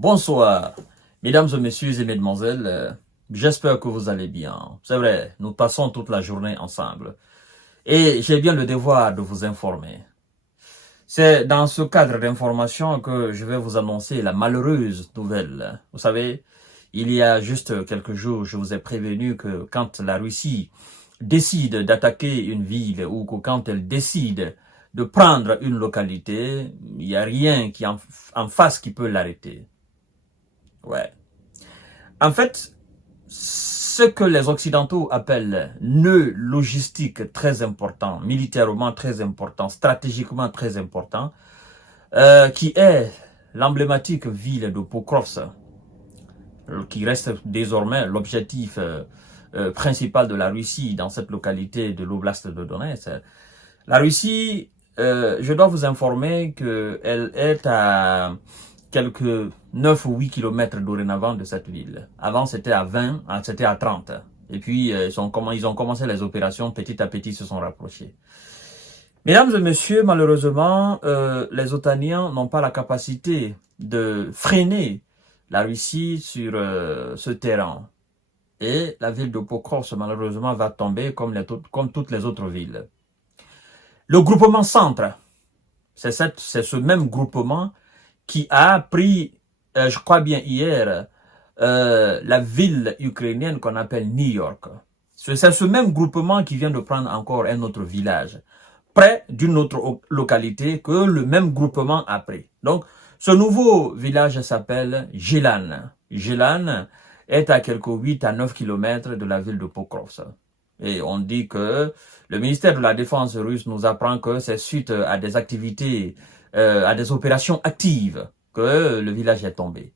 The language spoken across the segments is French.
Bonsoir, mesdames et messieurs et mesdemoiselles, j'espère que vous allez bien. C'est vrai, nous passons toute la journée ensemble et j'ai bien le devoir de vous informer. C'est dans ce cadre d'information que je vais vous annoncer la malheureuse nouvelle. Vous savez, il y a juste quelques jours, je vous ai prévenu que quand la Russie décide d'attaquer une ville ou que quand elle décide de prendre une localité, il n'y a rien qui en face qui peut l'arrêter. Ouais. En fait, ce que les Occidentaux appellent nœud logistique très important, militairement très important, stratégiquement très important, qui est l'emblématique ville de Pokrovsk, qui reste désormais l'objectif principal de la Russie dans cette localité de l'oblast de Donetsk. La Russie, je dois vous informer qu'elle est à quelques 9 ou 8 kilomètres dorénavant de cette ville. Avant, c'était à 20, c'était à 30. Et puis, ils ont commencé les opérations, petit à petit, se sont rapprochés. Mesdames et messieurs, malheureusement, les Otaniens n'ont pas la capacité de freiner la Russie sur ce terrain. Et la ville de Pokrovsk, malheureusement, va tomber comme toutes les autres villes. Le groupement Centre, c'est ce même groupement qui a pris, je crois bien hier, la ville ukrainienne qu'on appelle New York. C'est ce même groupement qui vient de prendre encore un autre village, près d'une autre localité que le même groupement a pris. Donc, ce nouveau village s'appelle Gelan. Gelan est à quelques 8 à 9 kilomètres de la ville de Pokrovsk. Et on dit que le ministère de la Défense russe nous apprend que c'est suite à des activités, à des opérations actives que le village est tombé.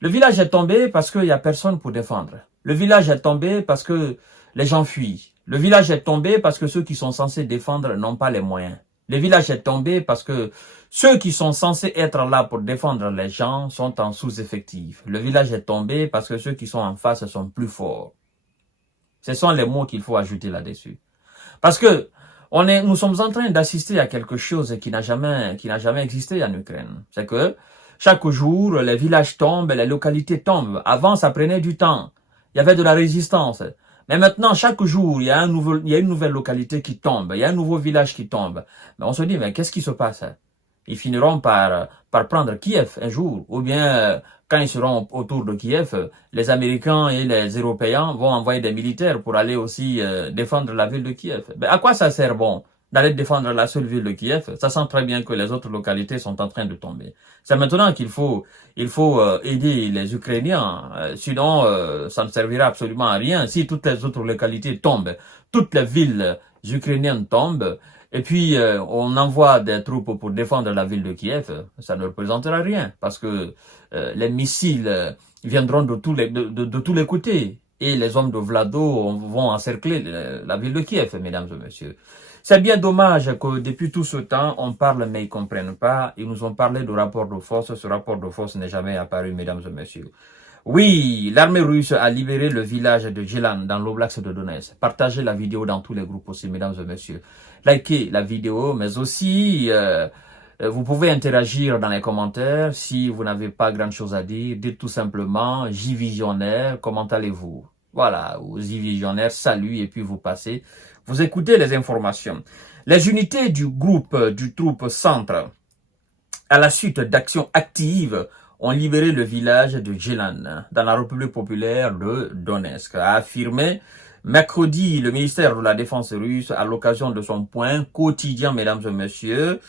Le village est tombé parce qu'il n'y a personne pour défendre. Le village est tombé parce que les gens fuient. Le village est tombé parce que ceux qui sont censés défendre n'ont pas les moyens. Le village est tombé parce que ceux qui sont censés être là pour défendre les gens sont en sous-effectif. Le village est tombé parce que ceux qui sont en face sont plus forts. Ce sont les mots qu'il faut ajouter là-dessus. Parce que nous sommes en train d'assister à quelque chose qui n'a jamais existé en Ukraine. C'est que chaque jour, les villages tombent, les localités tombent. Avant, ça prenait du temps. Il y avait de la résistance. Mais maintenant, chaque jour, il y a une nouvelle localité qui tombe. Il y a un nouveau village qui tombe. Mais on se dit, mais qu'est-ce qui se passe? Ils finiront par prendre Kiev un jour. Ou bien, quand ils seront autour de Kiev, les Américains et les Européens vont envoyer des militaires pour aller aussi défendre la ville de Kiev. Mais à quoi ça sert bon d'aller défendre la seule ville de Kiev? Ça sent très bien que les autres localités sont en train de tomber. C'est maintenant qu'il faut aider les Ukrainiens. Sinon, ça ne servira absolument à rien. Si toutes les autres localités tombent, toutes les villes ukrainiennes tombent, et puis on envoie des troupes pour défendre la ville de Kiev, ça ne représentera rien, parce que les missiles viendront de tous les côtés, et les hommes de Vlado vont encercler la ville de Kiev, mesdames et messieurs. C'est bien dommage que depuis tout ce temps, on parle mais ils ne comprennent pas. Ils nous ont parlé de rapport de force. Ce rapport de force n'est jamais apparu, mesdames et messieurs. Oui, l'armée russe a libéré le village de Gelan dans l'oblast de Donetsk. Partagez la vidéo dans tous les groupes aussi, mesdames et messieurs. Likez la vidéo, mais aussi, vous pouvez interagir dans les commentaires. Si vous n'avez pas grand-chose à dire, dites tout simplement « J-Visionnaire, comment allez-vous » Voilà, ou J-Visionnaire, salut, et puis vous passez. Vous écoutez les informations. Les unités du troupe centre, à la suite d'actions actives, ont libéré le village de Gelan, dans la République populaire de Donetsk, a affirmé mercredi le ministère de la Défense russe à l'occasion de son point quotidien, mesdames et messieurs,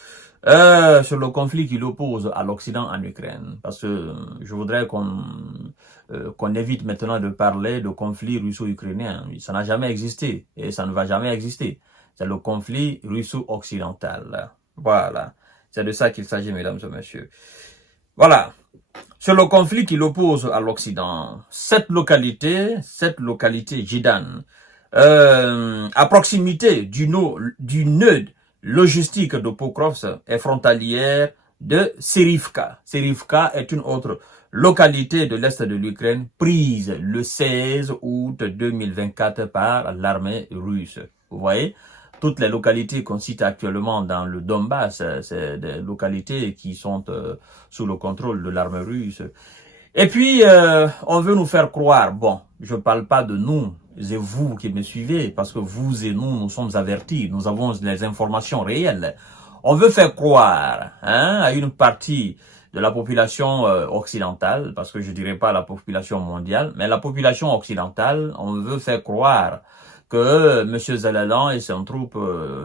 sur le conflit qui l'oppose à l'Occident en Ukraine. Parce que je voudrais qu'on évite maintenant de parler de conflit russo-ukrainien. Ça n'a jamais existé et ça ne va jamais exister. C'est le conflit russo-occidental. Voilà. C'est de ça qu'il s'agit, mesdames et messieurs. Voilà. Sur le conflit qui l'oppose à l'Occident, cette localité, Jidan, à proximité du nœud logistique de Pokrovsk, est frontalière de Serivka. Serivka est une autre localité de l'Est de l'Ukraine prise le 16 août 2024 par l'armée russe. Vous voyez? toutes les localités qu'on cite actuellement dans le Donbass, c'est des localités qui sont sous le contrôle de l'armée russe. Et puis, on veut nous faire croire, bon, je ne parle pas de nous et vous qui me suivez, parce que vous et nous sommes avertis, nous avons les informations réelles. On veut faire croire à une partie de la population occidentale, parce que je dirais pas la population mondiale, mais la population occidentale, on veut faire croire que M. Zelensky et ses troupes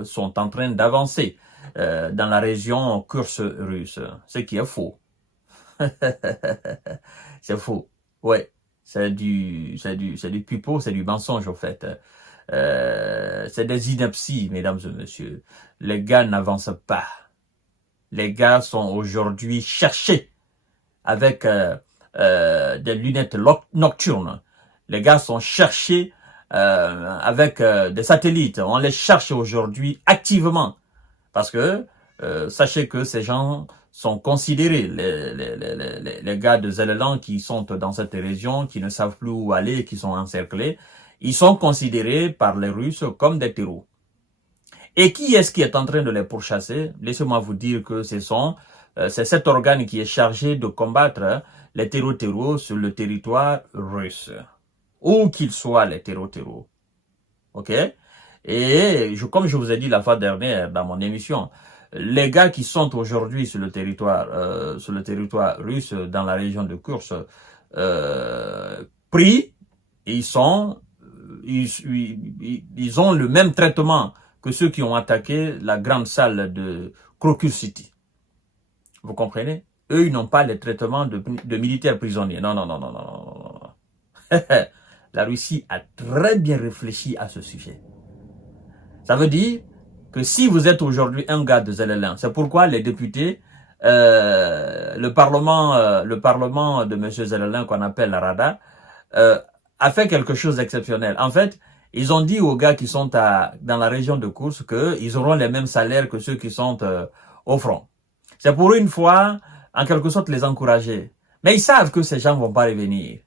sont en train d'avancer dans la région Kursk russe, ce qui est faux. C'est faux. Ouais, c'est du pipeau, c'est du mensonge au fait. C'est des inepties, mesdames et messieurs. Les gars n'avancent pas. Les gars sont aujourd'hui cherchés avec des lunettes nocturnes. Les gars sont cherchés avec des satellites. On les cherche aujourd'hui activement. Parce que sachez que ces gens sont considérés, les gars de Zelensky qui sont dans cette région, qui ne savent plus où aller, qui sont encerclés, ils sont considérés par les Russes comme des terreaux. Et qui est-ce qui est en train de les pourchasser? Laissez-moi vous dire que c'est cet organe qui est chargé de combattre les terreaux sur le territoire russe. Où qu'ils soient, les terreaux. Ok? Et comme je vous ai dit la fois dernière dans mon émission, les gars qui sont aujourd'hui sur le territoire russe, dans la région de Kursk, pris, ils ont le même traitement que ceux qui ont attaqué la grande salle de Crocus City. Vous comprenez? Eux, ils n'ont pas le traitement de militaires prisonniers. Non. La Russie a très bien réfléchi à ce sujet. Ça veut dire que si vous êtes aujourd'hui un gars de Zelensky, c'est pourquoi les députés, le parlement de M. Zelensky, qu'on appelle la Rada, a fait quelque chose d'exceptionnel. En fait, ils ont dit aux gars qui sont dans la région de Kursk qu'ils auront les mêmes salaires que ceux qui sont au front. C'est pour une fois, en quelque sorte, les encourager. Mais ils savent que ces gens ne vont pas revenir.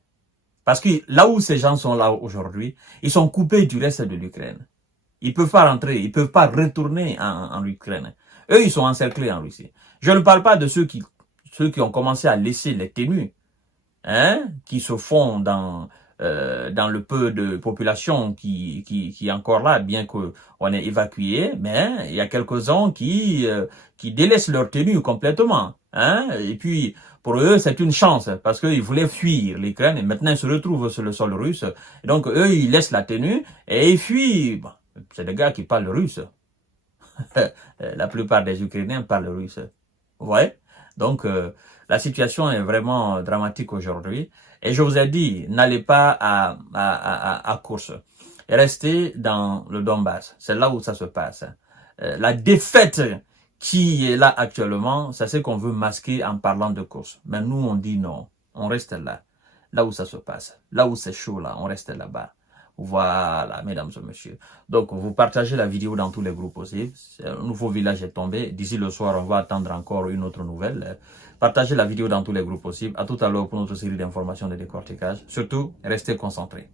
Parce que là où ces gens sont là aujourd'hui, ils sont coupés du reste de l'Ukraine. Ils ne peuvent pas rentrer, ils ne peuvent pas retourner en Ukraine. Eux, ils sont encerclés en Russie. Je ne parle pas de ceux qui ont commencé à laisser les tenues, qui se font dans le peu de population qui est encore là, bien qu'on ait évacué, mais il y a quelques-uns qui délaissent leur tenue complètement. Et puis, pour eux, c'est une chance, parce qu'ils voulaient fuir l'Ukraine, et maintenant ils se retrouvent sur le sol russe. Et donc, eux, ils laissent la tenue, et ils fuient. Bon, c'est des gars qui parlent russe. La plupart des Ukrainiens parlent russe. Vous voyez? Donc, la situation est vraiment dramatique aujourd'hui. Et je vous ai dit, n'allez pas à Kursk. Restez dans le Donbass. C'est là où ça se passe. La défaite qui est là actuellement, c'est ce qu'on veut masquer en parlant de Kursk. Mais nous, on dit non. On reste là. Là où ça se passe. Là où c'est chaud, là. On reste là-bas. Voilà, mesdames et messieurs. Donc, vous partagez la vidéo dans tous les groupes possibles. Un nouveau village est tombé. D'ici le soir, on va attendre encore une autre nouvelle. Partagez la vidéo dans tous les groupes possibles. À tout à l'heure pour notre série d'informations de décortiquage. Surtout, restez concentrés.